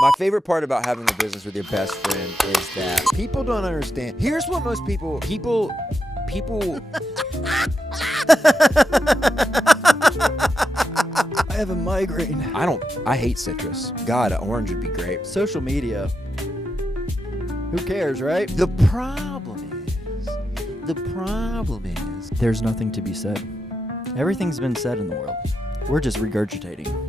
My favorite part about having a business with your best friend is that people don't understand. Here's what most people. I have a migraine. I hate citrus. God, an orange would be great. Social media. Who cares, right? The problem is, There's nothing to be said. Everything's been said in the world. We're just regurgitating.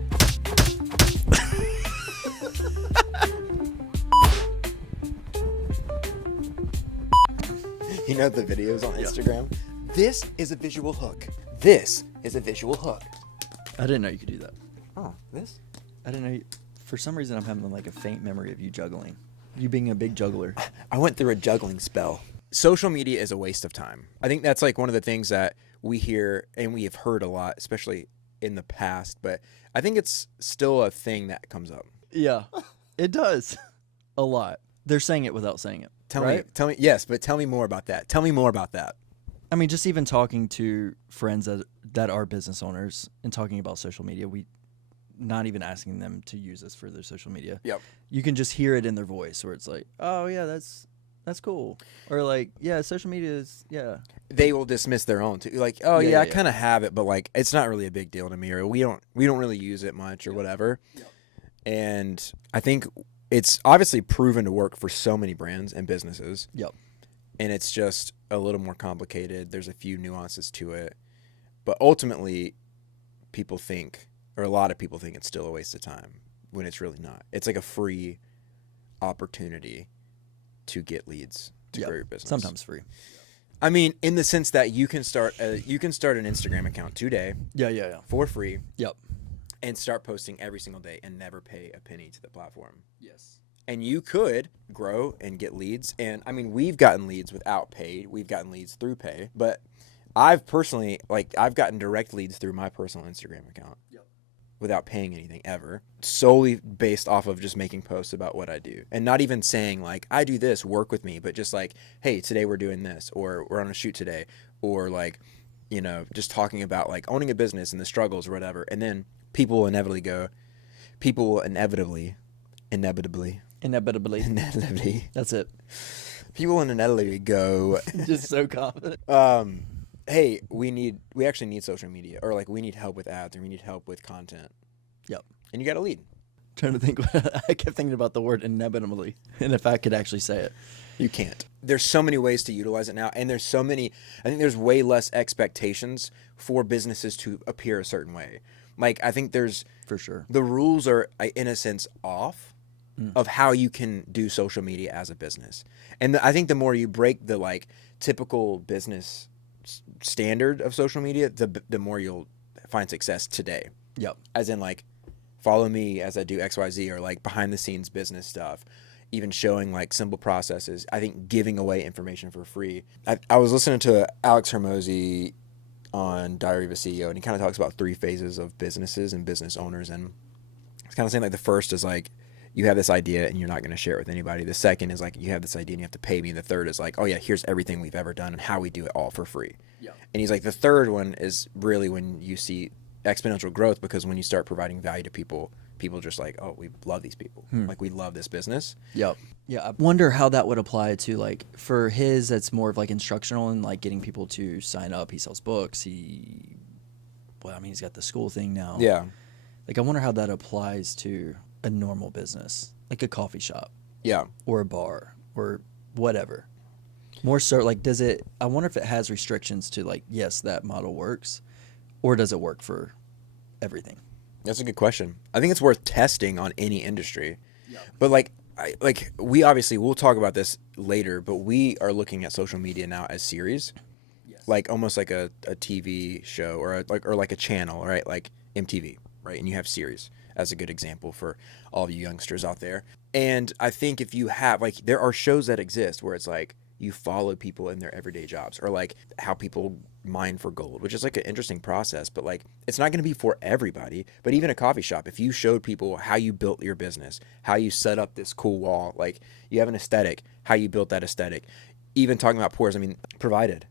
you know the videos on Instagram? This is a visual hook. I didn't know you could do that. Oh, this? I didn't know you... For some reason, I'm having like a faint memory of you juggling. You being a big juggler. I went through a juggling spell. Social media is a waste of time. I think that's like one of the things that we hear and we have heard a lot, especially in the past, but I think it's still a thing that comes up. Yeah, it does. A lot. They're saying it without saying it. Tell me, yes, but tell me more about that. I mean, just even talking to friends that are business owners and talking about social media, not even asking them to use this for their social media. Yep. You can just hear it in their voice where it's like, oh, yeah, that's cool. Or like, yeah, social media is, yeah. They will dismiss their own too. Like, oh, I kind of have it, but like, it's not really a big deal to me, or we don't really use it much or whatever. Yep. And I think it's obviously proven to work for so many brands and businesses. Yep. And it's just a little more complicated. There's a few nuances to it. But ultimately, a lot of people think it's still a waste of time when it's really not. It's like a free opportunity to get leads to grow your business. Sometimes free. I mean, in the sense that you can start an Instagram account today. Yeah. For free. Yep. And start posting every single day and never pay a penny to the platform. Yes. And you could grow and get leads. And I mean, we've gotten leads without pay. We've gotten leads through pay. But I've personally, I've gotten direct leads through my personal Instagram account. Yep. Without paying anything ever, solely based off of just making posts about what I do, and not even saying like, I do this, work with me, but just like, hey, today we're doing this, or we're on a shoot today, or like, just talking about like owning a business and the struggles or whatever. And then people will inevitably That's it. People will inevitably go Just so confident. Hey, we actually need social media, or like we need help with ads, or we need help with content. Yep. And you got a lead. Trying to think. I kept thinking about the word inevitably, and if I could actually say it. You can't. There's so many ways to utilize it now, and I think there's way less expectations for businesses to appear a certain way. Like, I think there's... For sure. The rules are, in a sense, off of how you can do social media as a business. And I think the more you break the, like, typical business standard of social media, the more you'll find success today. Yep. As in, like, follow me as I do XYZ, or like behind the scenes business stuff, even showing like simple processes. I think giving away information for free. I was listening to Alex Hermosi on Diary of a CEO, and he kind of talks about 3 phases of businesses and business owners, and it's kind of saying like the first is like, you have this idea and you're not going to share it with anybody. The second is like, you have this idea and you have to pay me. The third is like, oh yeah, here's everything we've ever done and how we do it all for free. Yeah. And he's like, the third one is really when you see exponential growth, because when you start providing value to people just like, oh, we love these people. Like, we love this business. Yep. Yeah. I wonder how that would apply to, like, for his, it's more of like instructional and like getting people to sign up. He sells books. He's got the school thing now. Yeah. Like, I wonder how that applies to a normal business, like a coffee shop. Yeah. Or a bar or whatever. More so, like, I wonder if it has restrictions to, like, yes, that model works, or does it work for everything? That's a good question. I think it's worth testing on any industry. Yeah. But we'll talk about this later, but we are looking at social media now as series. Yes. Like almost like a TV show or like a channel, right? Like MTV, right? And you have series as a good example for all of you youngsters out there. And I think if you have, like, there are shows that exist where it's like you follow people in their everyday jobs, or like how people mine for gold, which is like an interesting process, but like it's not going to be for everybody. But even a coffee shop, if you showed people how you built your business, how you set up this cool wall, like you have an aesthetic, how you built that aesthetic, even talking about pours, I mean, Provided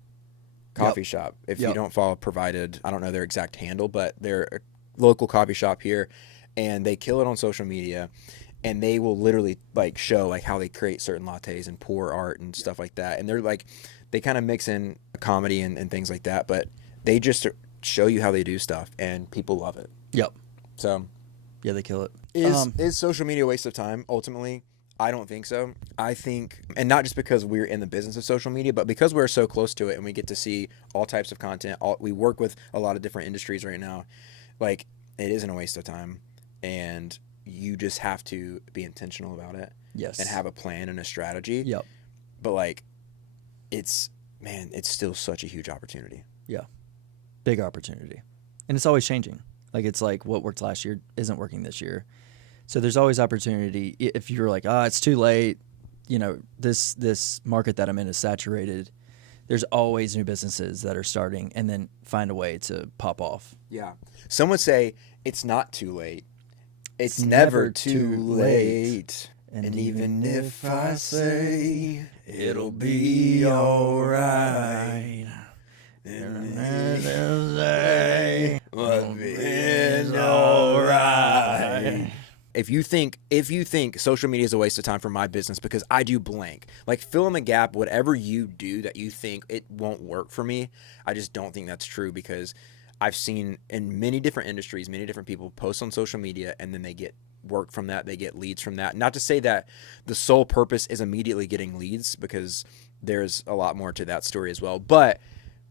coffee shop. If you don't follow Provided, I don't know their exact handle, but they're a local coffee shop here, and they kill it on social media. and they will literally like show like how they create certain lattes and pour art and stuff like that. And they're like, they kind of mix in comedy and things like that, but they just show you how they do stuff, and people love it. Yep. So, yeah, they kill it. Is social media a waste of time? Ultimately, I don't think so. I think, and not just because we're in the business of social media, but because we're so close to it and we get to see all types of content. We work with a lot of different industries right now. Like, it isn't a waste of time, and you just have to be intentional about it. Yes. And have a plan and a strategy. Yep. But like, it's still such a huge opportunity. Yeah. Big opportunity. And it's always changing. Like, it's like what worked last year isn't working this year. So there's always opportunity. If you're like, it's too late, you know, this market that I'm in is saturated, there's always new businesses that are starting and then find a way to pop off. Yeah. Some would say it's not too late. It's never too late. And even if I say it'll be all right, it's all right. If you think social media is a waste of time for my business because I do blank, like fill in the gap, whatever you do that you think it won't work for me, I just don't think that's true, because I've seen in many different industries, many different people post on social media and then they get work from that, they get leads from that. Not to say that the sole purpose is immediately getting leads, because there's a lot more to that story as well. But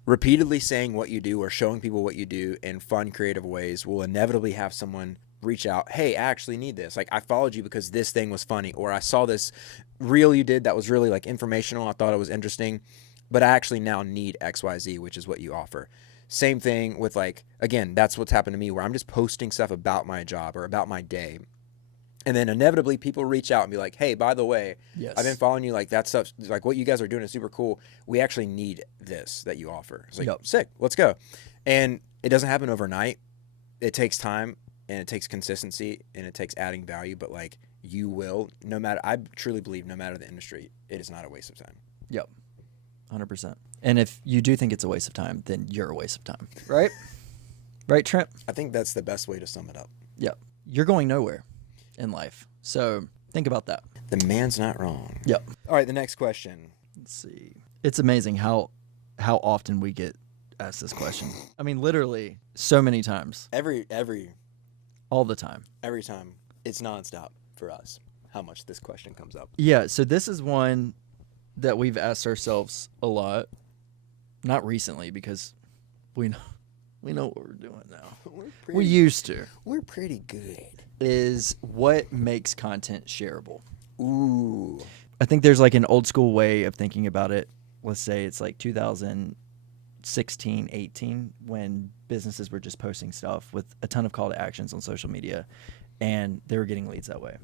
repeatedly saying what you do or showing people what you do in fun, creative ways will inevitably have someone reach out, hey, I actually need this. Like, I followed you because this thing was funny, or I saw this reel you did that was really like informational. I thought it was interesting, but I actually now need XYZ, which is what you offer. Same thing with, like, again, that's what's happened to me, where I'm just posting stuff about my job or about my day. And then inevitably people reach out and be like, hey, by the way, yes, I've been following you. Like, that stuff, like what you guys are doing is super cool. We actually need this that you offer. It's like, sick, let's go. And it doesn't happen overnight. It takes time, and it takes consistency, and it takes adding value. But like, you will, no matter, I truly believe no matter the industry, it is not a waste of time. Yep. 100%. And if you do think it's a waste of time, then you're a waste of time. Right? Right, Trent? I think that's the best way to sum it up. Yep. You're going nowhere in life. So think about that. The man's not wrong. Yep. All right, the next question. Let's see. It's amazing how often we get asked this question. I mean, literally so many times. All the time. Every time. It's nonstop for us how much this question comes up. Yeah, so this is one that we've asked ourselves a lot. Not recently, because we know what we're doing now. We used to. We're pretty good. Is what makes content shareable? Ooh. I think there's like an old school way of thinking about it. Let's say it's like 2016, 18, when businesses were just posting stuff with a ton of call to actions on social media, and they were getting leads that way.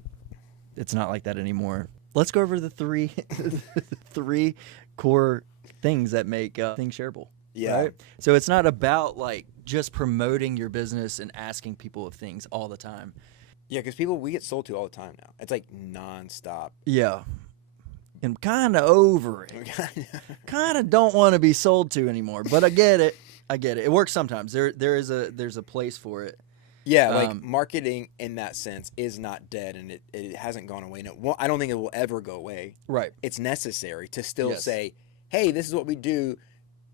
It's not like that anymore. Let's go over the three core things that make things shareable. Yeah. Right? So it's not about like just promoting your business and asking people of things all the time. Yeah, because we get sold to all the time now. It's like nonstop. Yeah. And kind of over it. Kind of don't want to be sold to anymore. But I get it. It works sometimes. There's a place for it. Yeah, like marketing in that sense is not dead, and it hasn't gone away. No, I don't think it will ever go away. Right. It's necessary to still say, hey, this is what we do.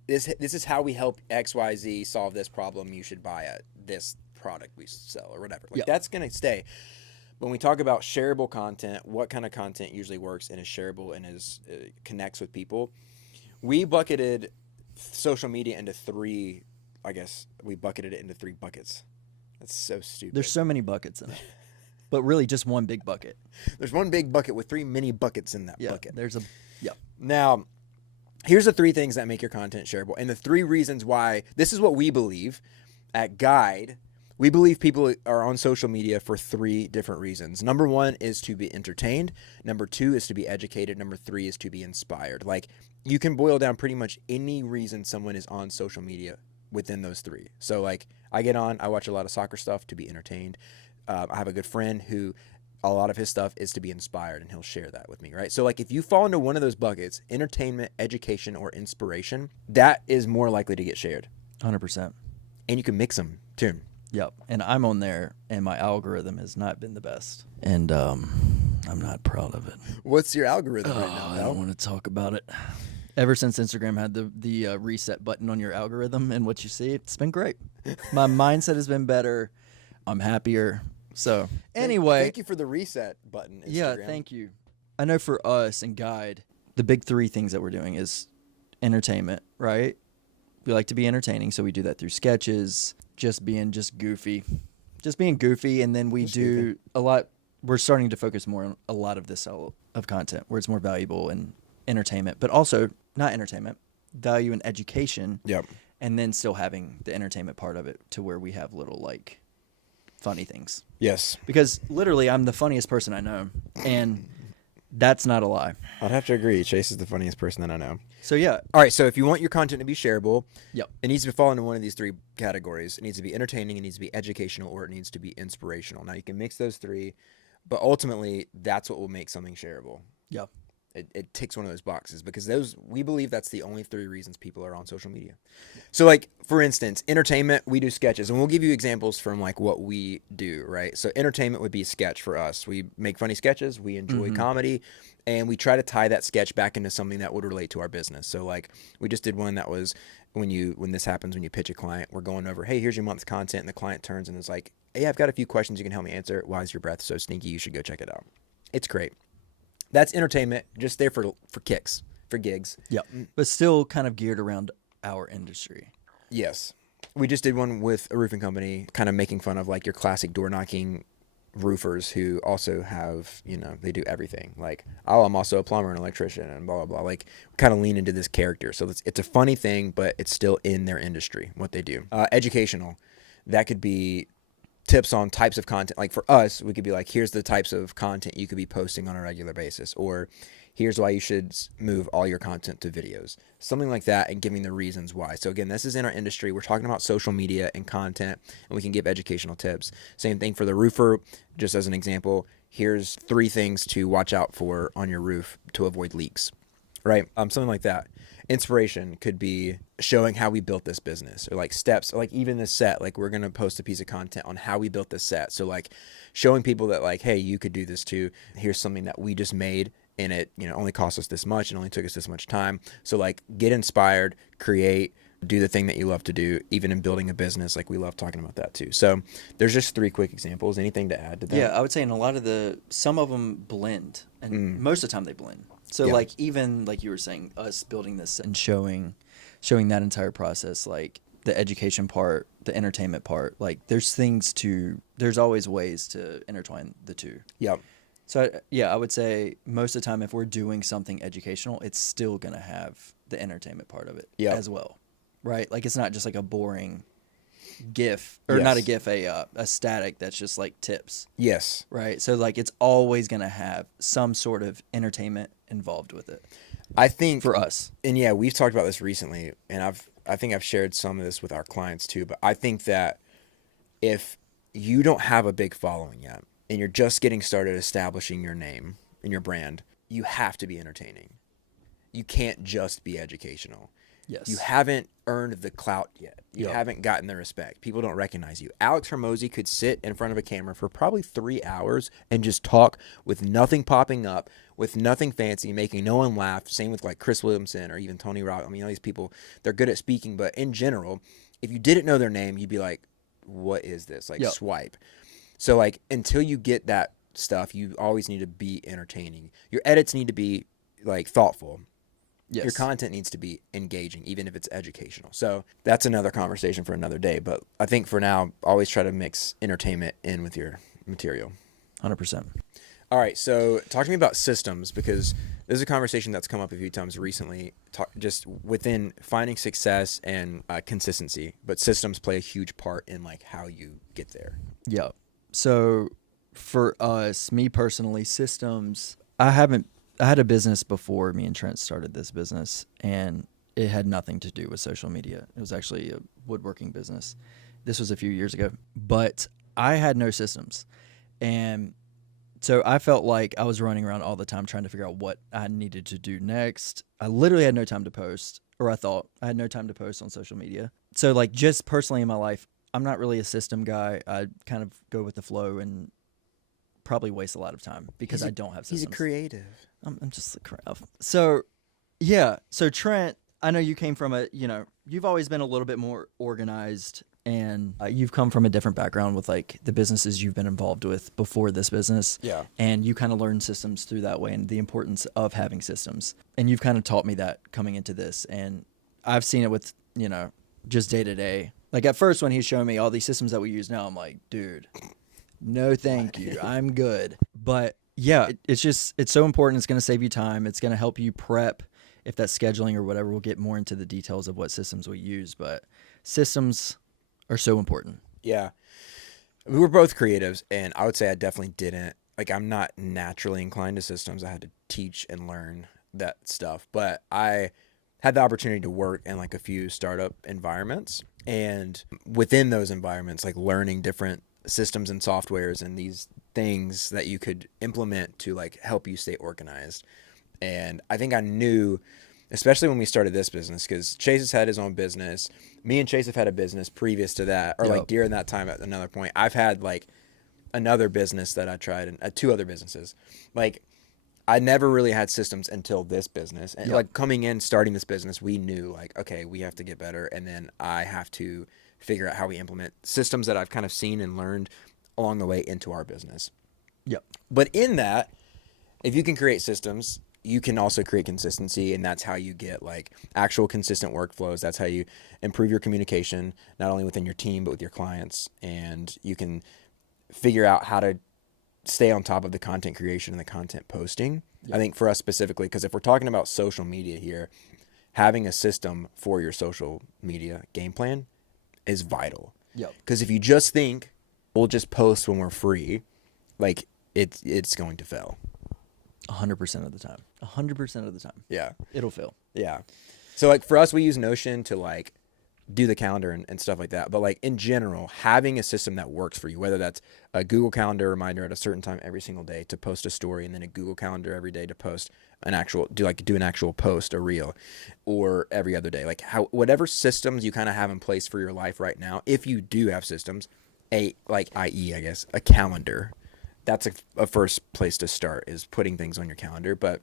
This is how we help XYZ solve this problem. You should buy this product we sell or whatever. Like, that's going to stay. When we talk about shareable content, what kind of content usually works and is shareable and connects with people? We bucketed social media into three. I guess we bucketed it into three buckets. That's so stupid. There's so many buckets in it, but really just one big bucket. There's one big bucket with three mini buckets in that bucket. Now, here's the three things that make your content shareable, and the three reasons why. This is what we believe at Guide. We believe people are on social media for three different reasons. Number one is to be entertained. Number two is to be educated. Number three is to be inspired. Like, you can boil down pretty much any reason someone is on social media within those three. So, like, I get on, I watch a lot of soccer stuff to be entertained. I have a good friend who a lot of his stuff is to be inspired, and he'll share that with me, right? So, like, if you fall into one of those buckets, entertainment, education, or inspiration, that is more likely to get shared. 100%. And you can mix them too. Yep. And I'm on there, and my algorithm has not been the best. And I'm not proud of it. What's your algorithm right now, I pal? don't want to talk about it. Ever since Instagram had the reset button on your algorithm and what you see, it's been great. My mindset has been better. I'm happier. So anyway, thank you for the reset button, Instagram. Yeah, thank you. I know for us and Guide, the big three things that we're doing is entertainment, right? We like to be entertaining, so we do that through sketches, just being goofy. Just being goofy, and then we do a lot. We're starting to focus more on a lot of this style of content where it's more valuable and entertainment, but also not entertainment, value and education. Yep. And then still having the entertainment part of it to where we have little like funny things. Yes. Because literally I'm the funniest person I know, and that's not a lie. I'd have to agree. Chase is the funniest person that I know. So yeah. All right, so if you want your content to be shareable, Yep. it needs to fall into one of these three categories. It needs to be entertaining, it needs to be educational, or it needs to be inspirational. Now you can mix those three, but ultimately that's what will make something shareable. Yep. It ticks one of those boxes because we believe that's the only three reasons people are on social media. So like, for instance, entertainment, we do sketches, and we'll give you examples from like what we do, right? So entertainment would be a sketch for us. We make funny sketches, we enjoy comedy, and we try to tie that sketch back into something that would relate to our business. So like, we just did one that was when this happens, when you pitch a client, we're going over, hey, here's your month's content, and the client turns and is like, hey, I've got a few questions you can help me answer. Why is your breath so stinky? You should go check it out. It's great. That's entertainment, just there for kicks, for gigs. Yep. But still kind of geared around our industry. Yes. We just did one with a roofing company, kind of making fun of like your classic door knocking roofers who also have, they do everything. Like, oh, I'm also a plumber and electrician and blah, blah, blah. Like, kind of lean into this character. So it's a funny thing, but it's still in their industry, what they do. Educational. That could be tips on types of content. Like for us, we could be like, here's the types of content you could be posting on a regular basis, or here's why you should move all your content to videos, something like that, and giving the reasons why. So again, this is in our industry. We're talking about social media and content, and we can give educational tips. Same thing for the roofer, just as an example. Here's 3 things to watch out for on your roof to avoid leaks, right? Something like that. Inspiration could be showing how we built this business, or like steps, or like even this set. Like, we're going to post a piece of content on how we built this set. So like showing people that like, hey, you could do this too. Here's something that we just made, and it, only cost us this much and only took us this much time. So like, get inspired, create, do the thing that you love to do, even in building a business. Like, we love talking about that too. So there's just 3 quick examples. Anything to add to that? Yeah, I would say in a lot of some of them blend, and most of the time they blend. So like, even like you were saying, us building this and showing that entire process, like the education part, the entertainment part, like there's always ways to intertwine the two. Yep. So yeah, I would say most of the time if we're doing something educational, it's still going to have the entertainment part of it as well. Right? Like, it's not just like a boring GIF, or not a GIF, a static that's just like tips. Yes. Right? So like, it's always going to have some sort of entertainment involved with it. I think for us. And yeah, we've talked about this recently, and I think I've shared some of this with our clients too, but I think that if you don't have a big following yet and you're just getting started establishing your name and your brand, you have to be entertaining. You can't just be educational. Yes. You haven't earned the clout yet. You haven't gotten the respect. People don't recognize you. Alex Hormozy could sit in front of a camera for probably 3 hours and just talk with nothing popping up, with nothing fancy, making no one laugh. Same with like Chris Williamson or even Tony Rock. I mean, all these people, they're good at speaking, but in general, if you didn't know their name, you'd be like, what is this? Like, swipe. So like, until you get that stuff, you always need to be entertaining. Your edits need to be like thoughtful. Yes. Your content needs to be engaging, even if it's educational. So that's another conversation for another day. But I think for now, always try to mix entertainment in with your material. 100%. All right. So talk to me about systems, because this is a conversation that's come up a few times recently, just within finding success and consistency. But systems play a huge part in like how you get there. Yeah. So for us, me personally, systems, I had a business before me and Trent started this business, and it had nothing to do with social media. It was actually a woodworking business. This was a few years ago, but I had no systems. And so I felt like I was running around all the time trying to figure out what I needed to do next. I literally had no time to post, or I thought I had no time to post on social media. So like, just personally in my life, I'm not really a system guy. I kind of go with the flow and probably waste a lot of time because I don't have systems. He's a creative. I'm just the crowd. So, yeah. So Trent, I know you came from you've always been a little bit more organized, and you've come from a different background with like the businesses you've been involved with before this business. Yeah. And you kind of learned systems through that way and the importance of having systems. And you've kind of taught me that coming into this. And I've seen it with, just day to day. Like at first when he's showing me all these systems that we use now, I'm like, dude, no, thank you. I'm good. But yeah, it's so important. It's going to save you time. It's going to help you prep if that's scheduling or whatever. We'll get more into the details of what systems we use, but systems are so important. Yeah. We were both creatives, and I would say I definitely didn't. Like, I'm not naturally inclined to systems. I had to teach and learn that stuff. But I had the opportunity to work in like a few startup environments, and within those environments, like learning different systems and softwares and these things that you could implement to like help you stay organized. And I think I knew, especially when we started this business, because Chase has had his own business. Me and Chase have had a business previous to that, or like during that time at another point. I've had like another business that I tried, and 2 other businesses. Like, I never really had systems until this business. And like coming in, starting this business, we knew like, okay, we have to get better. And then I have to figure out how we implement systems that I've kind of seen and learned along the way into our business. Yep. But in that, if you can create systems, you can also create consistency, and that's how you get like actual consistent workflows. That's how you improve your communication, not only within your team, but with your clients. And you can figure out how to stay on top of the content creation and the content posting. Yep. I think for us specifically, because if we're talking about social media here, having a system for your social media game plan is vital. Yep. Because if you just think we'll just post when we're free, like it's going to fail. 100% of the time. 100% of the time. Yeah. It'll fail. Yeah. So like for us, we use Notion to like do the calendar and stuff like that. But like in general, having a system that works for you, whether that's a Google Calendar reminder at a certain time every single day to post a story, and then a Google Calendar every day to post an actual post, a reel, or every other day, like whatever systems you kind of have in place for your life right now, if you do have systems, i.e., I guess, a calendar, that's a first place to start, is putting things on your calendar. But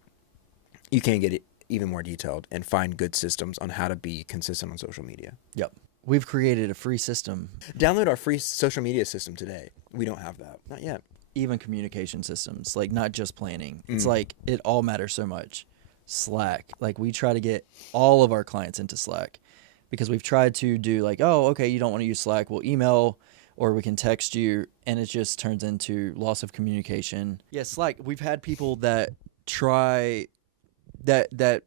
you can get it even more detailed and find good systems on how to be consistent on social media. Yep. We've created a free system. Download our free social media system today. We don't have that. Not yet. Even communication systems, like not just planning. It's like it all matters so much. Slack. Like we try to get all of our clients into Slack because we've tried to do like, oh, okay, you don't want to use Slack, we'll email or we can text you, and it just turns into loss of communication. Yeah, Slack. We've had people that try that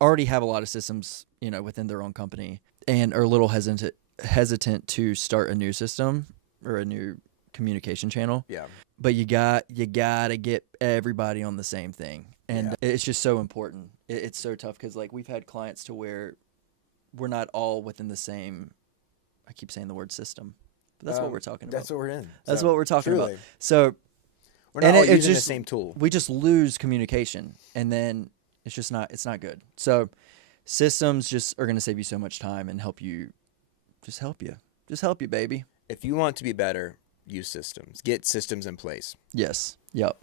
already have a lot of systems, within their own company and are a little hesitant to start a new system or a new communication channel. Yeah. But you gotta get everybody on the same thing, and it's just so important. It's so tough because like we've had clients to where we're not all within the same. I keep saying the word system, but that's what we're talking about. That's what we're in. That's what we're talking truly. about. So we're not all using the same tool. We just lose communication, and then it's not good. So systems just are going to save you so much time and help you, baby. If you want to be better, use systems. Get systems in place. Yes. Yep.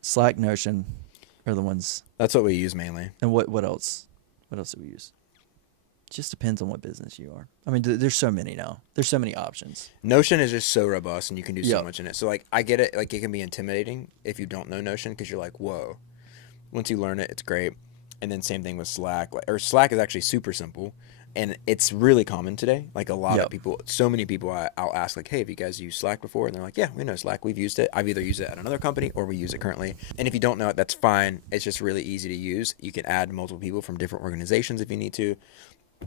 Slack, Notion are the ones. That's what we use mainly. And what else? What else do we use? It just depends on what business you are. I mean, there's so many now. There's so many options. Notion is just so robust, and you can do so much in it. So like, I get it. Like, it can be intimidating if you don't know Notion because you're like, whoa. Once you learn it, it's great. And then same thing with Slack. Slack is actually super simple, and it's really common today. Like a lot of people, so many people, I'll ask like, hey, have you guys used Slack before? And they're like, yeah, we know Slack. We've used it. I've either used it at another company or we use it currently. And if you don't know it, that's fine. It's just really easy to use. You can add multiple people from different organizations if you need to.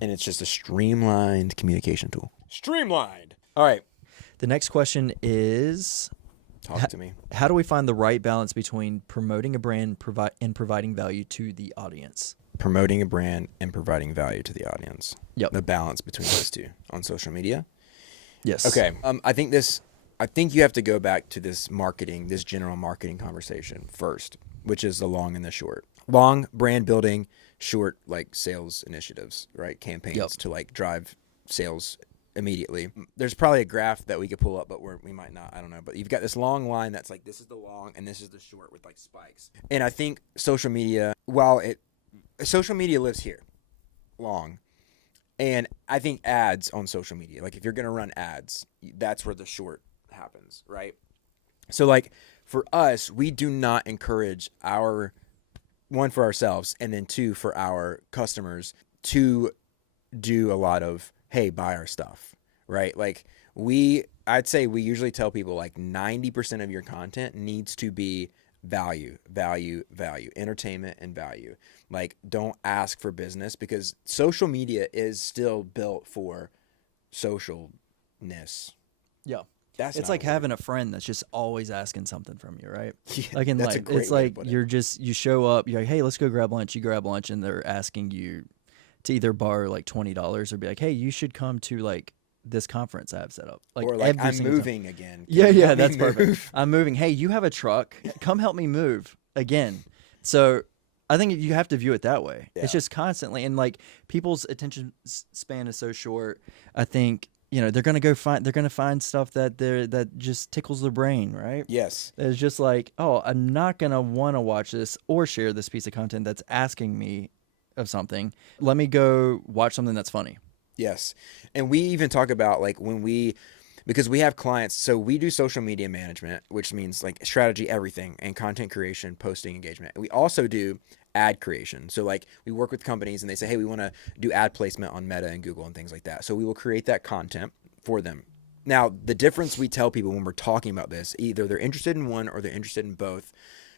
And it's just a streamlined communication tool. Streamlined. All right. The next question is... Talk to me. How do we find the right balance between promoting a brand and providing value to the audience? Promoting a brand and providing value to the audience. Yep. The balance between those two on social media. Yes. Okay. I think you have to go back to this general marketing conversation first, which is the long and the short. Long, brand building; short, like sales initiatives, right? Campaigns to like drive sales immediately. There's probably a graph that we could pull up, but we might not. I don't know. But you've got this long line that's like, this is the long and this is the short with like spikes. And I think social media, social media lives here long. And I think ads on social media, like if you're going to run ads, that's where the short happens, right? So like for us, we do not encourage one, for ourselves, and then two, for our customers to do a lot of, hey, buy our stuff, right? Like I'd say we usually tell people like 90% of your content needs to be value, entertainment and value. Like don't ask for business, because social media is still built for socialness. Yeah. It's like having a friend that's just always asking something from you, right? Yeah, like in life, it's like you show up, you're like, hey, let's go grab lunch. You grab lunch, and they're asking you to either borrow like $20 or be like, hey, you should come to like this conference I have set up. Like, or like, I'm moving again. Yeah, that's perfect. I'm moving. Hey, you have a truck. Come help me move again. So I think you have to view it that way. Yeah. It's just constantly, and like people's attention span is so short. I think, they're gonna find stuff that just tickles their brain, right? Yes. It's just like, oh, I'm not gonna want to watch this or share this piece of content that's asking me of something. Let me go watch something that's funny. Yes. And we even talk about like because we have clients, so we do social media management, which means like strategy, everything, and content creation, posting, engagement. We also do ad creation. So like we work with companies and they say, hey, we want to do ad placement on Meta and Google and things like that. So we will create that content for them. Now, the difference we tell people when we're talking about this, either they're interested in one or they're interested in both.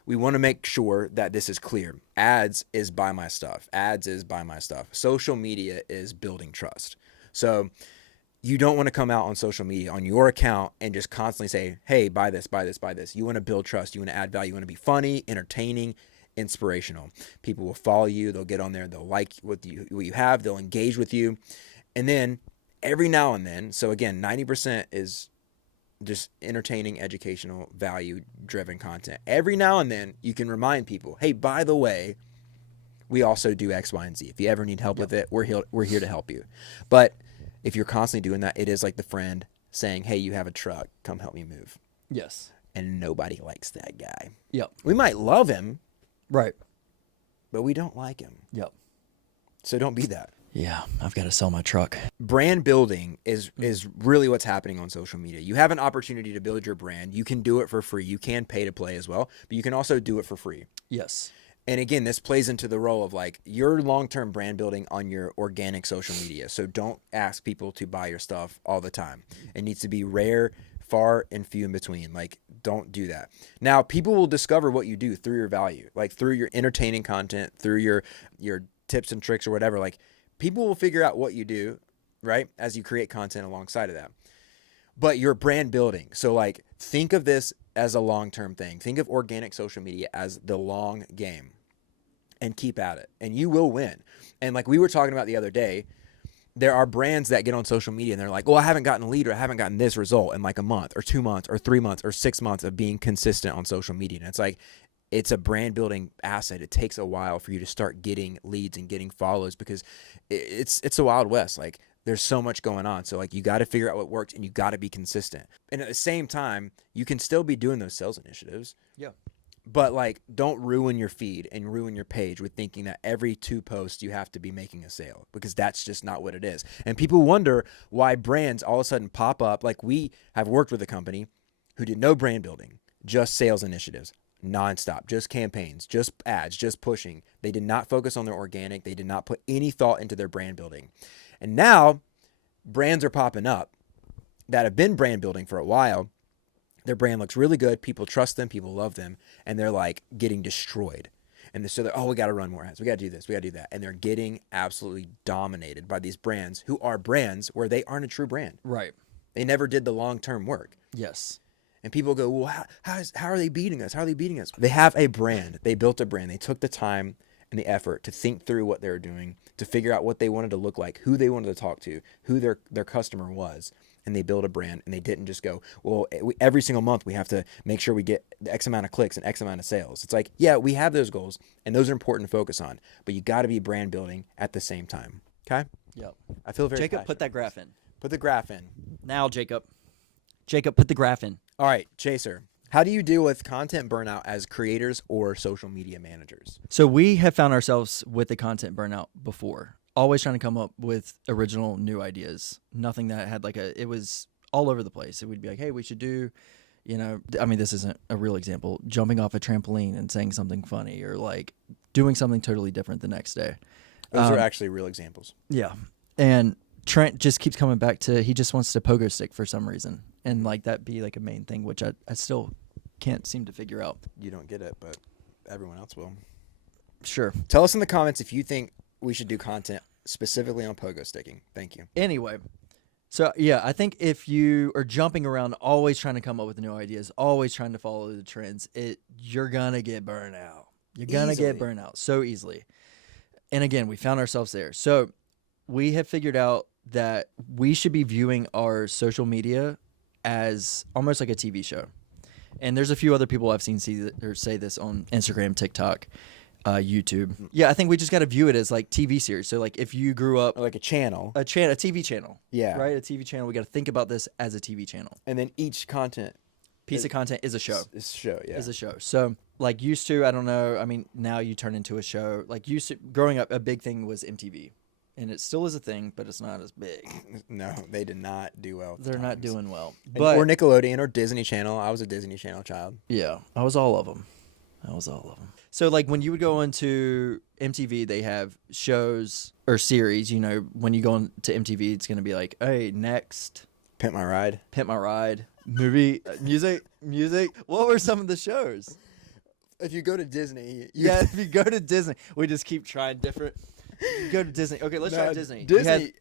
We want to make sure that this is clear. Ads is buy my stuff. Ads is buy my stuff. Social media is building trust. So you don't want to come out on social media on your account and just constantly say, hey, buy this, buy this, buy this. You want to build trust. You want to add value. You want to be funny, entertaining, inspirational. People will follow you. They'll get on there. They'll like what you have. They'll engage with you. And then every now and then, so again, 90% is just entertaining, educational, value-driven content. Every now and then, you can remind people, hey, by the way, we also do X, Y, and Z. If you ever need help with it, we're here to help you. But if you're constantly doing that, it is like the friend saying, hey, you have a truck, come help me move. Yes. And nobody likes that guy. Yep. We might love him. Right. But we don't like him. Yep. So don't be that. Yeah, I've got to sell my truck. Brand building is really what's happening on social media. You have an opportunity to build your brand. You can do it for free. You can pay to play as well, but you can also do it for free. Yes. And again, this plays into the role of like your long-term brand building on your organic social media. So don't ask people to buy your stuff all the time. It needs to be rare, far and few in between. Like, don't do that. Now, people will discover what you do through your value, like through your entertaining content, through your tips and tricks or whatever. Like, people will figure out what you do, right, as you create content alongside of that. But your brand building. So like, think of this as a long-term thing. Think of organic social media as the long game. And keep at it, and you will win. And like we were talking about the other day, there are brands that get on social media and they're like, well, I haven't gotten a lead or I haven't gotten this result in like a month or 2 months or 3 months or 6 months of being consistent on social media. And it's like, it's a brand building asset. It takes a while for you to start getting leads and getting follows because it's the Wild West. Like there's so much going on. So like you got to figure out what works and you got to be consistent. And at the same time, you can still be doing those sales initiatives. Yeah. But like, don't ruin your feed and ruin your page with thinking that every 2 posts you have to be making a sale, because that's just not what it is. And people wonder why brands all of a sudden pop up. Like we have worked with a company who did no brand building, just sales initiatives, nonstop, just campaigns, just ads, just pushing. They did not focus on their organic. They did not put any thought into their brand building. And now brands are popping up that have been brand building for a while. Their brand looks really good. People trust them. People love them. And they're like getting destroyed. And so they're, oh, we got to run more ads. We got to do this. We got to do that. And they're getting absolutely dominated by these brands who are brands where they aren't a true brand. Right. They never did the long-term work. Yes. And people go, well, how are they beating us? How are they beating us? They have a brand. They built a brand. They took the time and the effort to think through what they were doing, to figure out what they wanted to look like, who they wanted to talk to, who their customer was. And they build a brand, and they didn't just go, well, every single month we have to make sure we get X amount of clicks and X amount of sales. It's like, yeah, we have those goals, and those are important to focus on, but you got to be brand building at the same time. Okay? Yep. I feel very Jacob, passionate. put that graph in. Put the graph in. Now, Jacob, put the graph in. All right, Chaser. How do you deal with content burnout as creators or social media managers? So we have found ourselves with the content burnout before, always trying to come up with original new ideas. Nothing that had it was all over the place. It would be like, hey, we should do, I mean, this isn't a real example, jumping off a trampoline and saying something funny, or like doing something totally different the next day. Those are actually real examples. Yeah. And Trent just keeps coming back to, he just wants to pogo stick for some reason. And like that be like a main thing, which I still can't seem to figure out. You don't get it, but everyone else will. Sure. Tell us in the comments if you think we should do content specifically on pogo sticking. Thank you. Anyway, so yeah, I think if you are jumping around, always trying to come up with new ideas, always trying to follow the trends, you're gonna get burnt out. You're gonna get burnt out so easily. And again, we found ourselves there. So we have figured out that we should be viewing our social media as almost like a TV show. And there's a few other people I've seen say this on Instagram, TikTok, YouTube. Yeah, I think we just got to view it as like TV series. So like if you grew up, Or like a channel. a TV channel. Yeah. Right? A TV channel. We got to think about this as a TV channel. And then each Piece of content is a show. Is a show, yeah. Is a show. So like used to, I don't know. I mean, now you turn into a show. Like used to, growing up, a big thing was MTV. And it still is a thing, but it's not as big. No, they did not do well. They're not doing well. Or Nickelodeon or Disney Channel. I was a Disney Channel child. Yeah, I was all of them. So like when you would go into MTV, they have shows or series. When you go on to MTV, it's going to be like, hey, next. Pimp My Ride. Movie, music. What were some of the shows? If you go to Disney. If you go to Disney. We just keep trying different. Go to Disney. Okay, let's try Disney.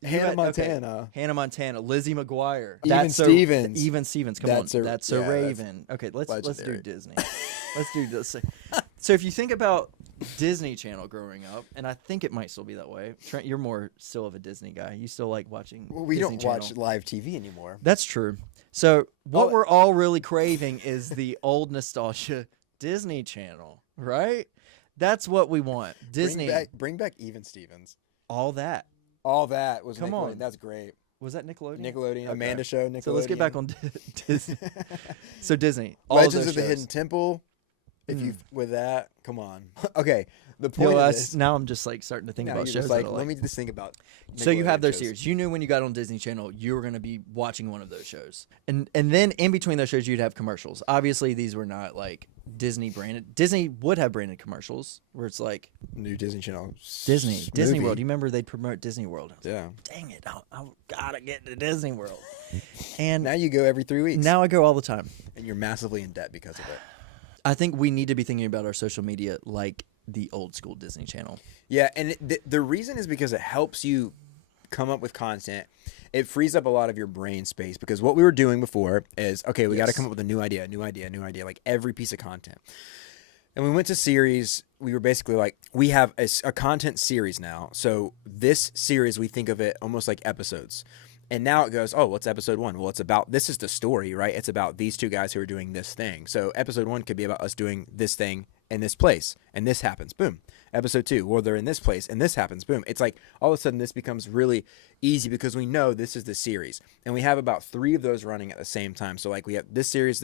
Hannah Montana. Okay. Hannah Montana. Lizzie McGuire. Even Stevens. Even Stevens. Come That's on. That's a Raven. Okay, let's do Disney. Let's do this. So if you think about Disney Channel growing up, and I think it might still be that way. Trent, you're more still of a Disney guy. You still like watching we Disney don't Channel. watch live TV anymore. That's true. So what we're all really craving is the old nostalgia Disney Channel, right? That's what we want. Disney. Bring back Even Stevens. All that. All that was Come Nickelodeon. on. That's great. Was that Nickelodeon? Nickelodeon. Okay. Amanda Show, Nickelodeon. So let's get back on Disney. So Disney. All Legends of of the shows. Hidden Temple. If you with that, come on. Okay. The point of this. Now I'm just like starting to think Now about you're shows. just like, that I let like. me just think about. So you have Nickelodeon those shows. series. You knew when you got on Disney Channel, you were going to be watching one of those shows, and then in between those shows, you'd have commercials. Obviously, these were not like Disney branded. Disney would have branded commercials where it's like New Disney Channel. Disney movie. World. You remember they'd promote Disney World? Yeah. Dang it! I gotta get to Disney World. And Now you go every 3 weeks. now I go all the time. And you're massively in debt because of it. I think we need to be thinking about our social media like the old school Disney Channel. Yeah, and the reason is because it helps you come up with content. It frees up a lot of your brain space because what we were doing before is, okay, we got to come up with a new idea, like every piece of content. And we went to series. We were basically like, we have a content series now. So this series, we think of it almost like episodes. And now it goes, oh, what's episode 1? Well, this is the story, right? It's about these two guys who are doing this thing. So episode 1 could be about us doing this thing in this place, and this happens, boom. Episode 2, well, they're in this place, and this happens, boom. It's like all of a sudden this becomes really easy because we know this is the series. And we have about 3 of those running at the same time. So like we have this series,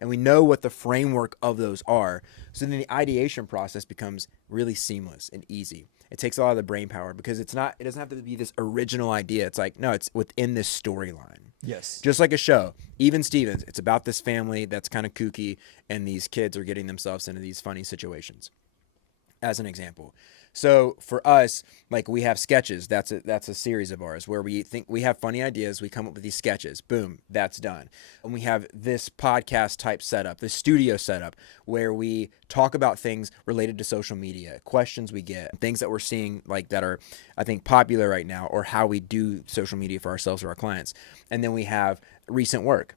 and we know what the framework of those are. So then the ideation process becomes really seamless and easy. It takes a lot of the brain power because it doesn't have to be this original idea. It's like, no, it's within this storyline. Yes. Just like a show. Even Stevens, it's about this family that's kind of kooky and these kids are getting themselves into these funny situations. As an example. So for us, like we have sketches. That's a series of ours where we think we have funny ideas. We come up with these sketches. Boom, that's done. And we have this podcast type setup, this studio setup where we talk about things related to social media, questions we get, things that we're seeing like that are, I think, popular right now, or how we do social media for ourselves or our clients. And then we have recent work.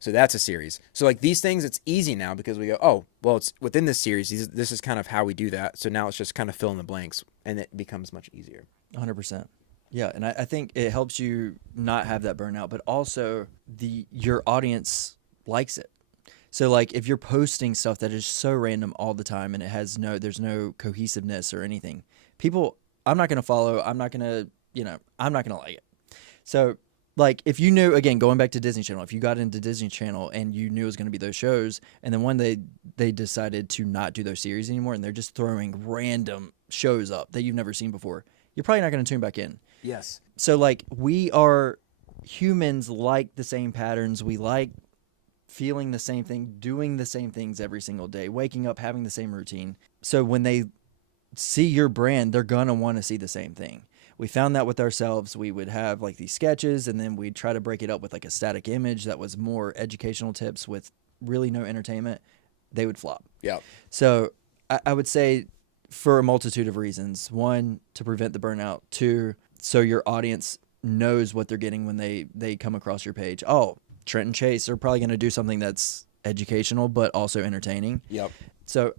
So that's a series. So like these things, it's easy now because we go, oh, well, it's within this series. This is kind of how we do that. So now it's just kind of fill in the blanks and it becomes much easier. 100%. Yeah. And I think it helps you not have that burnout, but also your audience likes it. So like if you're posting stuff that is so random all the time and there's no cohesiveness or anything, I'm not going to follow, I'm not going to like it. So, like, if you knew, again, going back to Disney Channel, if you got into Disney Channel and you knew it was going to be those shows, and then one day they decided to not do those series anymore, and they're just throwing random shows up that you've never seen before, you're probably not going to tune back in. Yes. So, like, we are humans, like the same patterns. We like feeling the same thing, doing the same things every single day, waking up, having the same routine. So when they see your brand, they're going to want to see the same thing. We found that with ourselves. We would have like these sketches, and then we'd try to break it up with like a static image that was more educational tips with really no entertainment. They would flop. Yeah. So I would say for a multitude of reasons. One, to prevent the burnout. Two, so your audience knows what they're getting when they come across your page. Oh, Trent and Chase are probably going to do something that's educational but also entertaining. Yep. So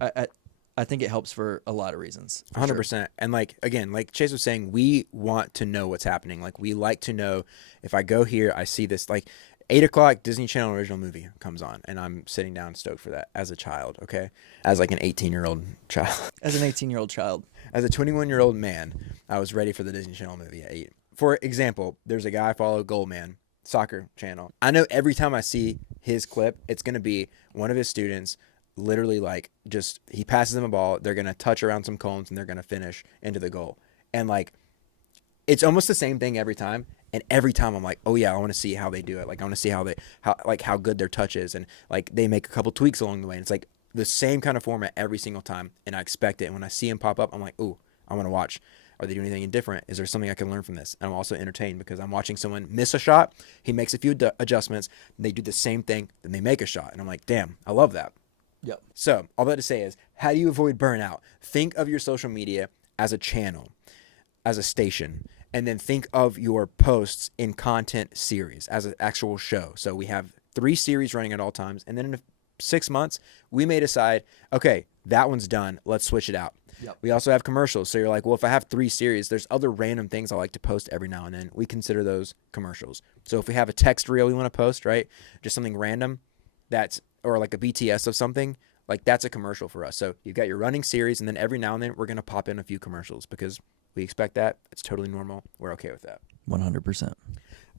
I think it helps for a lot of reasons. 100%. Sure. And like, again, like Chase was saying, we want to know what's happening. Like, we like to know, if I go here, I see this, like 8:00 Disney Channel original movie comes on, and I'm sitting down stoked for that as a child. Okay. As like an 18-year-old child. As an 18-year-old child. As a 21-year-old man, I was ready for the Disney Channel movie at 8. For example, there's a guy I follow, Goldman, soccer channel. I know every time I see his clip, it's going to be one of his students literally like just, he passes them a ball, they're going to touch around some cones, and they're going to finish into the goal. And like, it's almost the same thing every time. And every time I'm like, oh yeah, I want to see how they do it. Like, I want to see how good their touch is. And like, they make a couple tweaks along the way. And it's like the same kind of format every single time. And I expect it. And when I see him pop up, I'm like, ooh, I want to watch. Are they doing anything different? Is there something I can learn from this? And I'm also entertained because I'm watching someone miss a shot. He makes a few adjustments. They do the same thing. Then they make a shot. And I'm like, damn, I love that. Yep. So all that to say is, how do you avoid burnout? Think of your social media as a channel, as a station, and then think of your posts in content series as an actual show. So we have 3 series running at all times. And then in 6 months, we may decide, okay, that one's done. Let's switch it out. Yep. We also have commercials. So you're like, well, if I have 3 series, there's other random things I like to post every now and then. We consider those commercials. So if we have a text reel we want to post, right, just something random, that's, or like a BTS of something, like that's a commercial for us. So you've got your running series, and then every now and then we're going to pop in a few commercials because we expect that. It's totally normal. We're okay with that. 100%.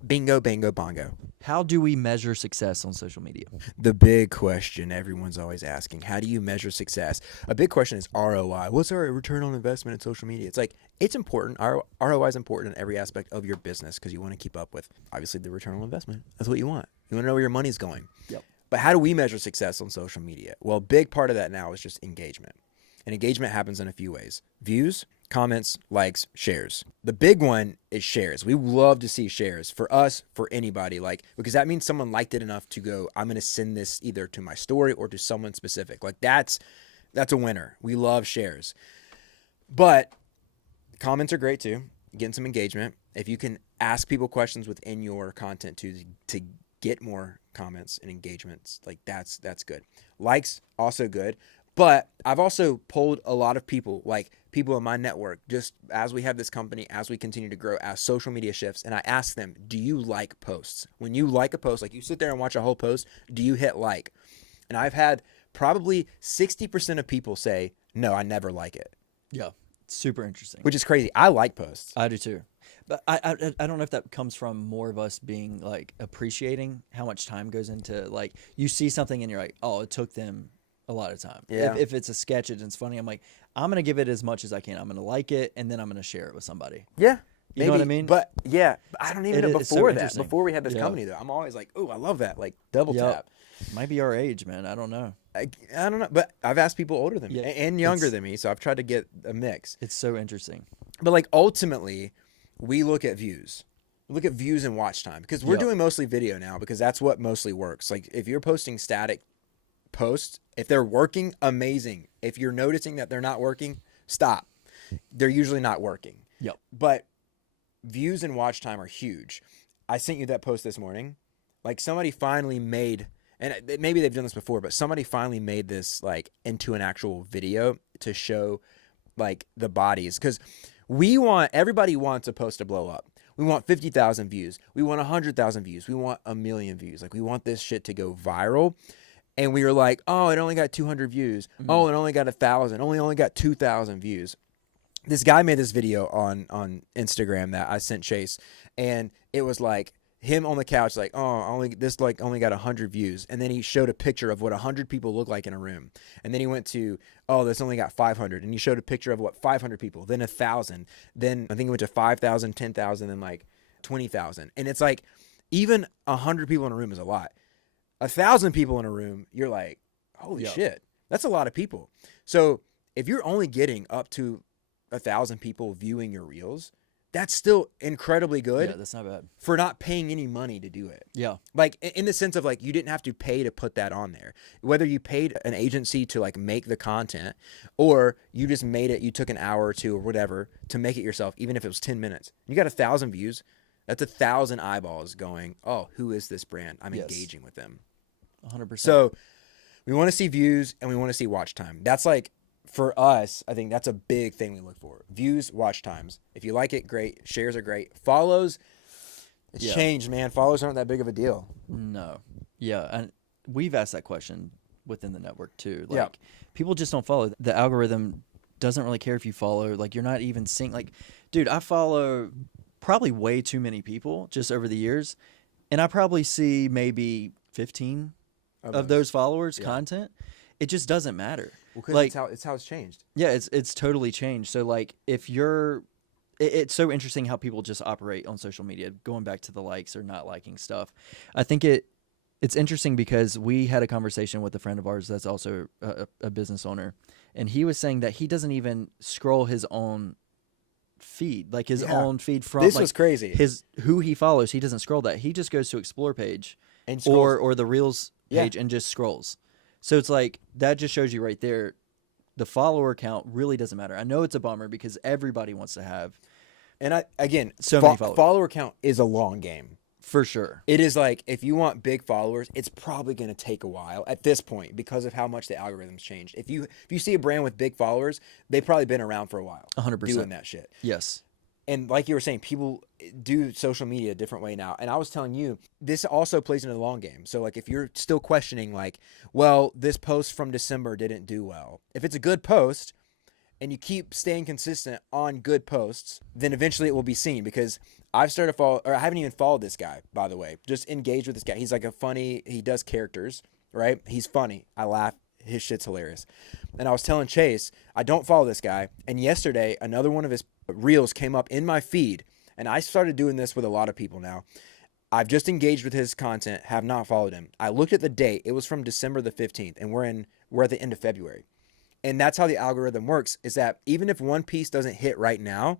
Bingo, bango, bongo. How do we measure success on social media? The big question everyone's always asking, how do you measure success? A big question is ROI. What's our return on investment in social media? It's like, it's important. ROI is important in every aspect of your business because you want to keep up with, obviously, the return on investment. That's what you want. You want to know where your money's going. Yep. But how do we measure success on social media? Well, a big part of that now is just engagement. And engagement happens in a few ways. Views, comments, likes, shares. The big one is shares. We love to see shares for us, for anybody, like, because that means someone liked it enough to go, I'm going to send this either to my story or to someone specific. Like, that's a winner. We love shares. But comments are great too. Getting some engagement. If you can ask people questions within your content to get more comments and engagements, like that's good. Likes, also good. But I've also polled a lot of people, like people in my network, just as we have this company, as we continue to grow, as social media shifts, and I ask them, do you like posts? When you like a post, like you sit there and watch a whole post, do you hit like? And I've had probably 60% of people say, no, I never like it. Yeah. Super interesting. Which is crazy. I like posts. I do too. But I don't know if that comes from more of us being like appreciating how much time goes into, like, you see something and you're like, oh, it took them a lot of time. Yeah. If it's a sketch and it's funny, I'm like, I'm going to give it as much as I can. I'm going to like it, and then I'm going to share it with somebody. Yeah. You know what I mean? But yeah, I don't even know it's so before that. interesting. Before we had this Yeah. company though, I'm always like, oh, I love that. Like double tap. Might be our age, man. I don't know. I don't know. But I've asked people older than me and younger It's- than me. So I've tried to get a mix. It's so interesting. But like ultimately, we look at views. We look at views and watch time because we're doing mostly video now because that's what mostly works. Like if you're posting static posts, if they're working, amazing. If you're noticing that they're not working, stop. They're usually not working. Yep. But views and watch time are huge. I sent you that post this morning. Like somebody finally made, and maybe they've done this before, but somebody finally made this like into an actual video to show like the bodies. Because everybody wants a post to blow up. We want 50,000 views. We want 100,000 views. We want 1 million views. Like we want this shit to go viral. And we were like, oh, it only got 200 views. Mm-hmm. Oh, it only got 1,000. Only got 2,000 views. this guy made this video on Instagram that I sent Chase, and it was like him on the couch, like, oh, only got 100 views, and then he showed a picture of what 100 people look like in a room, and then he went to, oh, this only got 500, and he showed a picture of what 500 people, then 1,000, then I think it went to 5,000, 10,000, then like 20,000, and it's like even 100 people in a room is a lot. 1,000 people in a room, you're like, holy shit, that's a lot of people. So if you're only getting up to 1,000 people viewing your reels, that's still incredibly good. Yeah, that's not bad. For not paying any money to do it. Yeah. Like in the sense of like you didn't have to pay to put that on there. Whether you paid an agency to like make the content or you just made it, you took an hour or two or whatever to make it yourself, even if it was 10 minutes. You got 1,000 views. That's 1,000 eyeballs going, oh, who is this brand? I'm engaging with them. 100%. So we want to see views and we want to see watch time. That's like, for us, I think that's a big thing we look for. Views, watch times. If you like it, great. Shares are great. Follows, it's changed, man. Follows aren't that big of a deal. No. Yeah, and we've asked that question within the network too. Like, people just don't follow. The algorithm doesn't really care if you follow. Like, you're not even seeing. Like, dude, I follow probably way too many people just over the years, and I probably see maybe 15 of those followers' content. It just doesn't matter. Well, because like, it's how it's changed. Yeah, it's totally changed. So like if you're it's so interesting how people just operate on social media, going back to the likes or not liking stuff. I think it's interesting because we had a conversation with a friend of ours that's also a business owner, and he was saying that he doesn't even scroll his own feed, like his own feed from this was crazy. His who he follows, he doesn't scroll that. He just goes to explore page and or the Reels page and just scrolls. So it's like, that just shows you right there, the follower count really doesn't matter. I know it's a bummer because everybody wants to have. And many followers. Follower count is a long game. For sure. It is like, if you want big followers, it's probably going to take a while at this point because of how much the algorithm's changed. If you see a brand with big followers, they've probably been around for a while. 100%. Doing that shit. Yes. And like you were saying, people do social media a different way now. And I was telling you, this also plays into the long game. So like if you're still questioning like, well, this post from December didn't do well. If it's a good post and you keep staying consistent on good posts, then eventually it will be seen. Because I've started to follow, or I haven't even followed this guy, by the way. Just engaged with this guy. He's like he does characters, right? He's funny. I laugh. His shit's hilarious. And I was telling Chase, I don't follow this guy. And yesterday, another one of his reels came up in my feed. And I started doing this with a lot of people now. I've just engaged with his content, have not followed him. I looked at the date. It was from December the 15th. And we're at the end of February. And that's how the algorithm works, is that even if one piece doesn't hit right now,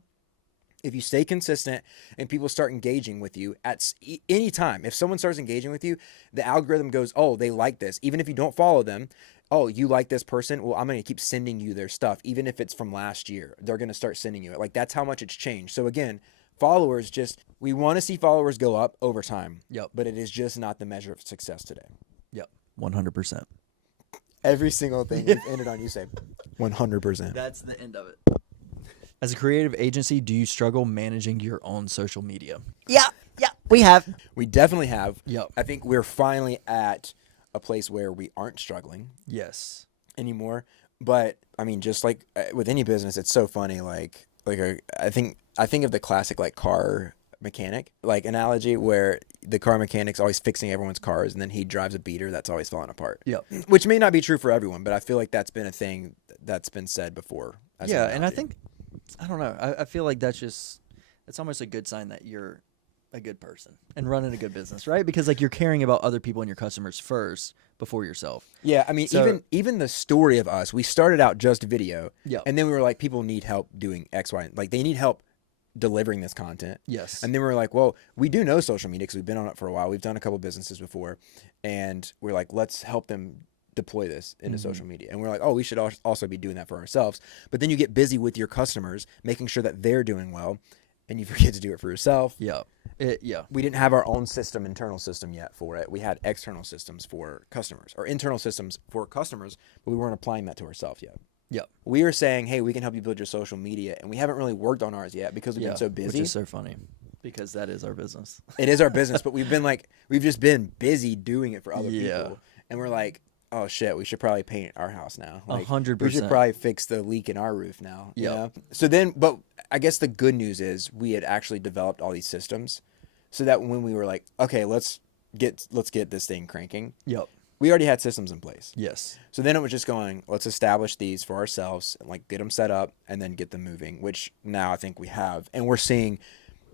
if you stay consistent and people start engaging with you at any time, if someone starts engaging with you, the algorithm goes, oh, they like this. Even if you don't follow them, oh, you like this person? Well, I'm going to keep sending you their stuff. Even if it's from last year, they're going to start sending you it. Like, that's how much it's changed. So again, followers we want to see followers go up over time. Yep. But it is just not the measure of success today. Yep. 100%. Every single thing we've ended on, you say 100%. That's the end of it. As a creative agency, do you struggle managing your own social media? Yeah, we have. We definitely have. Yep. I think we're finally at a place where we aren't struggling Yes. anymore. But I mean, just like with any business, it's so funny. I think of the classic like car mechanic like analogy where the car mechanic's always fixing everyone's cars and then he drives a beater that's always falling apart. Yep. Which may not be true for everyone, but I feel like that's been a thing that's been said before. Yeah, and I think, I don't know, I feel like it's almost a good sign that you're a good person and running a good business, right? Because like you're caring about other people and your customers first before yourself. Yeah, I mean, even the story of us, we started out just video, and then we were like, people need help doing X, Y, like they need help delivering this content. Yes. And then we were like, well, we do know social media because we've been on it for a while. We've done a couple businesses before, and we're like, let's help them deploy this into social media. And we're like, oh, we should also be doing that for ourselves. But then you get busy with your customers, making sure that they're doing well, and you forget to do it for yourself. Yeah. We didn't have our own internal system yet for it. We had external systems for customers, or internal systems for customers, but we weren't applying that to ourselves yet. Yep. We were saying, hey, we can help you build your social media, and we haven't really worked on ours yet because we've been so busy. Which is so funny because that is our business. It is our business, but we've just been busy doing it for other people. And we're like, oh shit, we should probably paint our house now. Like, 100%. we should probably fix the leak in our roof now. You Yep. know? So then, but I guess the good news is we had actually developed all these systems so that when we were like, okay, let's get this thing cranking. Yep. We already had systems in place. Yes. So then it was just going, let's establish these for ourselves and like get them set up and then get them moving, which now I think we have. And we're seeing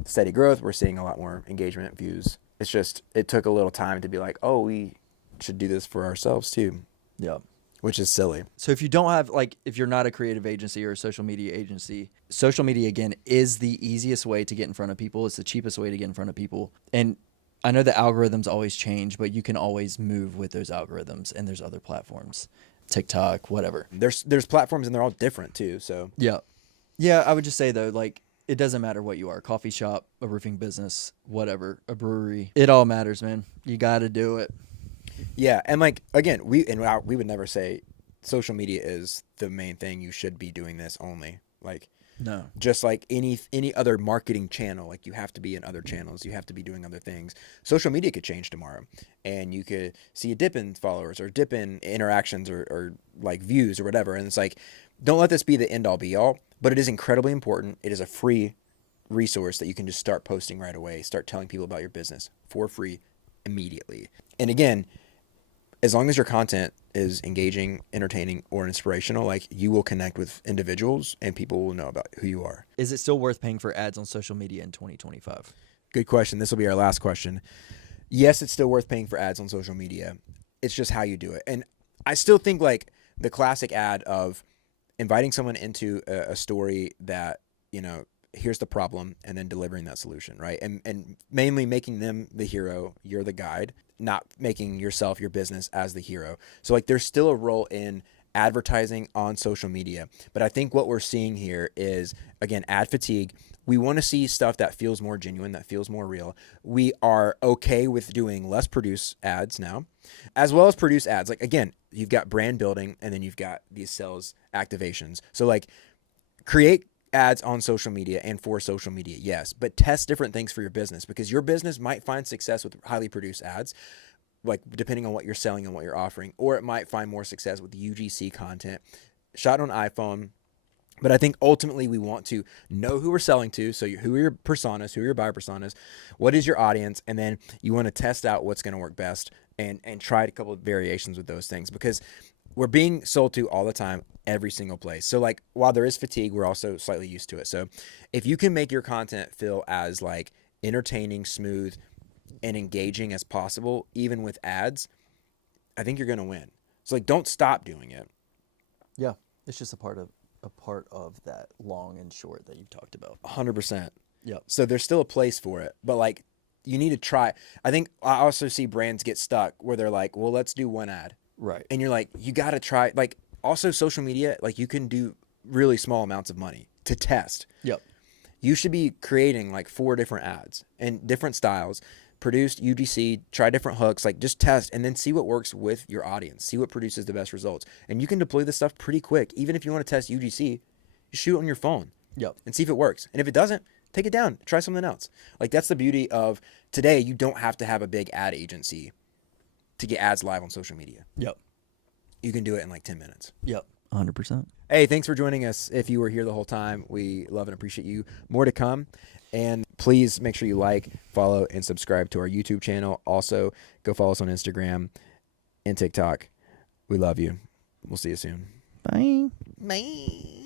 steady growth. We're seeing a lot more engagement, views. It's just, it took a little time to be like, oh, we should do this for ourselves too, Yep. which is silly. So if you don't have, like, if you're not a creative agency or a social media agency, social media, again, is the easiest way to get in front of people. It's the cheapest way to get in front of people. And I know the algorithms always change, but you can always move with those algorithms, and there's other platforms, TikTok, whatever. There's platforms and they're all different too. So Yeah. Yeah, I would just say, though, like, it doesn't matter what you are, coffee shop, a roofing business, whatever, a brewery. It all matters, man. You got to do it. yeah. And like, again, we would never say social media is the main thing. You should be doing this only. Like, No. just like any other marketing channel, like you have to be in other channels, you have to be doing other things. Social media could change tomorrow and you could see a dip in followers or dip in interactions or like views or whatever. And it's like, don't let this be the end all be all, but it is incredibly important. It is a free resource that you can just start posting right away, start telling people about your business for free immediately. And again, as long as your content is engaging, entertaining, or inspirational, like you will connect with individuals and people will know about who you are. Is it still worth paying for ads on social media in 2025? Good question. This will be our last question. Yes, it's still worth paying for ads on social media. It's just how you do it. And I still think like the classic ad of inviting someone into a story that, you know, here's the problem and then delivering that solution, right? And mainly making them the hero, you're the guide, not making yourself, your business as the hero. So like there's still a role in advertising on social media. But I think what we're seeing here is, again, ad fatigue. We want to see stuff that feels more genuine, that feels more real. We are okay with doing less produce ads now, as well as produce ads. Like, again, you've got brand building and then you've got these sales activations. So like create ads on social media and for social media, yes, but test different things for your business because your business might find success with highly produced ads, like depending on what you're selling and what you're offering, or it might find more success with UGC content shot on iPhone. But I think ultimately we want to know who we're selling to. So who are your personas, who are your buyer personas, what is your audience? And then you want to test out what's going to work best and try a couple of variations with those things because we're being sold to all the time, every single place. So like, while there is fatigue, we're also slightly used to it. So if you can make your content feel as like entertaining, smooth, and engaging as possible, even with ads, I think you're going to win. So like, don't stop doing it. Yeah, it's just a part of that long and short that you've talked about. 100%. Yep. So there's still a place for it, but like, you need to try. I think I also see brands get stuck where they're like, well, let's do one ad. Right. And you're like, you got to try, like, also social media, like you can do really small amounts of money to test. Yep. You should be creating like 4 different ads and different styles, produced UGC, try different hooks, like just test and then see what works with your audience, see what produces the best results. And you can deploy this stuff pretty quick. Even if you want to test UGC, you shoot it on your phone. Yep. And see if it works. And if it doesn't, take it down, try something else. Like that's the beauty of today. You don't have to have a big ad agency to get ads live on social media. Yep. You can do it in like 10 minutes. Yep. 100%. Hey, thanks for joining us. If you were here the whole time, we love and appreciate you. More to come. And please make sure you like, follow, and subscribe to our YouTube channel. Also, go follow us on Instagram and TikTok. We love you. We'll see you soon. Bye. Bye.